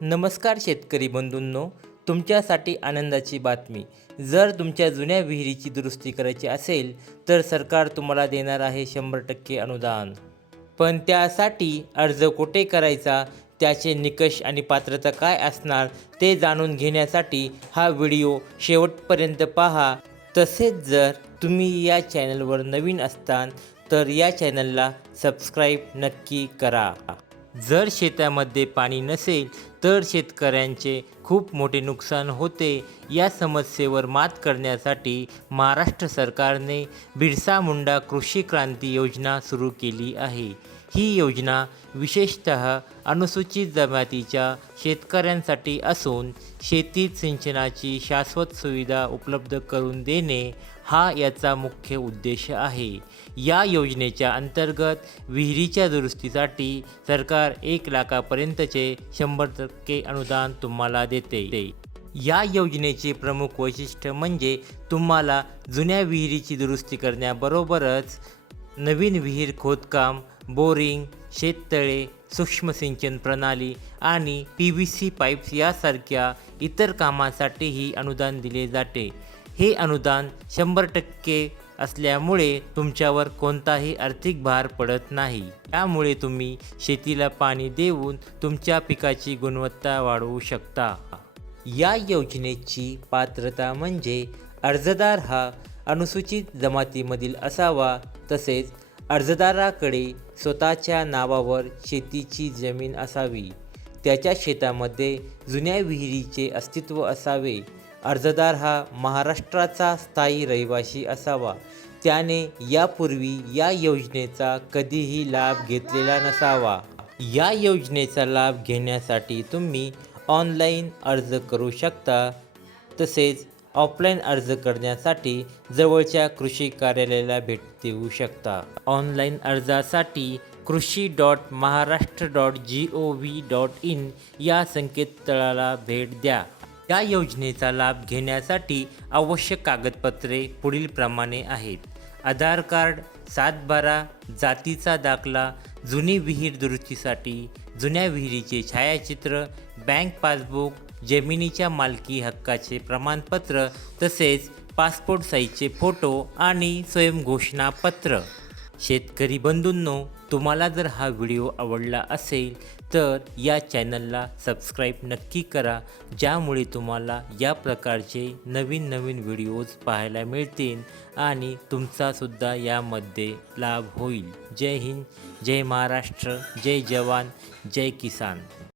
नमस्कार शेतकरी बंधूंनो, तुमच्यासाठी आनंदाची बातमी. जर तुमच्या जुन्या विहिरीची दुरुस्ती करायची असेल तर सरकार तुम्हाला देणार आहे 100% अनुदान. पण त्यासाठी अर्ज कुठे करायचा, त्याचे निकष आणि पात्रता काय असणार ते जाणून घेण्यासाठी हा व्हिडिओ शेवटपर्यंत पहा. तसेच जर तुम्ही या चॅनलवर नवीन असताल तर या चॅनलला सबस्क्राईब नक्की करा. जर शेतामध्ये पाणी नसेल तर शेतकऱ्यांचे खूप मोठे नुकसान होते. या समस्येवर मात करण्यासाठी महाराष्ट्र सरकारने बिरसा मुंडा कृषी क्रांती योजना सुरू केली आहे. ही योजना विशेषतः अनुसूचित जमातीच्या शेतकऱ्यांसाठी असून शेतीत सिंचनाची शाश्वत सुविधा उपलब्ध करून देणे हा याचा मुख्य उद्देश आहे. या योजनेच्या अंतर्गत विहिरीच्या दुरुस्तीसाठी सरकार 1 लाखापर्यंतचे 100% अनुदान तुम्हाला देते. या योजनेचे प्रमुख वैशिष्ट्य म्हणजे तुम्हाला जुन्या विहिरीची दुरुस्ती करण्याबरोबरच नवीन विहीर खोदकाम, बोरिंग, शेततळे, सूक्ष्म सिंचन प्रणाली आणि PVC पाईप्स यासारख्या इतर कामांसाठीही अनुदान दिले जाते. हे अनुदान 100% असल्यामुळे तुमच्यावर कोणताही आर्थिक भार पडत नाही. त्यामुळे तुम्ही शेतीला पाणी देऊन तुमच्या पिकाची गुणवत्ता वाढवू शकता. या योजनेची पात्रता म्हणजे अर्जदार हा अनुसूचित जमातीमधील असावा, तसेच अर्जदाराकडे स्वतःच्या नावावर शेतीची जमीन असावी, त्याच्या शेतामध्ये जुन्या विहिरीचे अस्तित्व असावे, अर्जदार हा महाराष्ट्राचा स्थायी रहिवासी असावा, त्याने यापूर्वी या योजनेचा कधीही लाभ घेतलेला नसावा. या योजनेचा लाभ घेण्यासाठी तुम्ही ऑनलाईन अर्ज करू शकता. तसेच ऑफलाईन अर्ज करण्यासाठी जवळच्या कृषी कार्यालयाला भेट देऊ शकता. ऑनलाईन अर्जासाठी कृषी.महाराष्ट्र.gov.in या संकेतस्थळाला भेट द्या. या योजनेचा लाभ घेण्यासाठी आवश्यक कागदपत्रे पुढीलप्रमाणे आहेत: आधार कार्ड, 7/12, जातीचा दाखला, जुनी विहीर दुरुस्तीसाठी जुन्या विहिरीचे छायाचित्र, बँक पासबुक, जमिनीच्या मालकी हक्काचे प्रमाणपत्र, तसेच पासपोर्ट साईजचे फोटो आणि स्वयंघोषणापत्र. शेतकरी बंधूंनो, तुम्हाला जर हा व्हिडिओ आवडला असेल तर या चॅनलला सबस्क्राईब नक्की करा, ज्यामुळे तुम्हाला या प्रकारचे नवीन व्हिडिओज पाहायला मिळतील आणि तुमचासुद्धा यामध्ये लाभ होईल. जय हिंद, जय महाराष्ट्र, जय जवान, जय किसान.